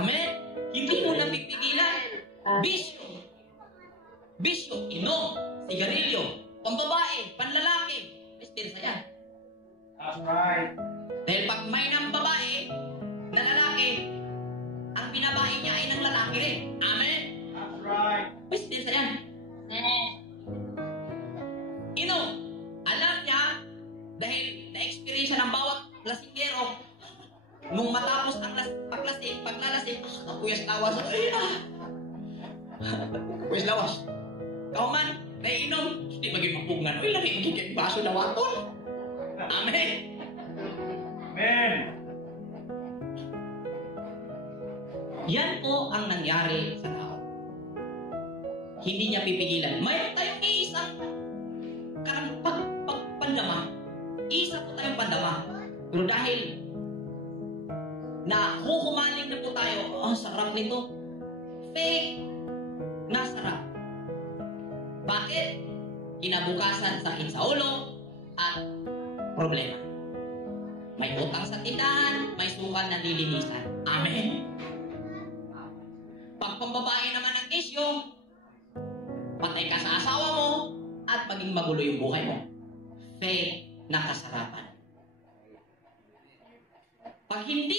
Amen? Hindi mo napipigilan. Bisyo. Bisyo, inom, sigarilyo, pambabae, panlalaki. Dispensa yan. That's right. Dahil pag may ng babae na lalaki, ang binabae niya ay ng lalaki rin. Amen? That's right. Dispensa yan. Inom. Alam niya, dahil na-experience ng bawat lasinggero, nung matapos ang paglalasing, puyas lawas. Ay na! Puyas lawas. Kauman, naiinom, hindi maging mapungan. Uy, lagi magiging baso na waton. Amen. Amen. Yan po ang nangyari sa tao. Hindi niya pipigilan. Mayroon tayong iisang pandama. Isa po tayong pandama. Pero dahil na huhumaling na po tayo, sarap nito. Fake na sarap. Bakit? Kinabukasan sakit sa ulo at problema. May utang sa tindahan, may sukan na lilinisan. Amen. Pag pambabae naman ang isyo, patay ka sa asawa mo at maging magulo yung buhay mo. Fake na kasarapan. Pag hindi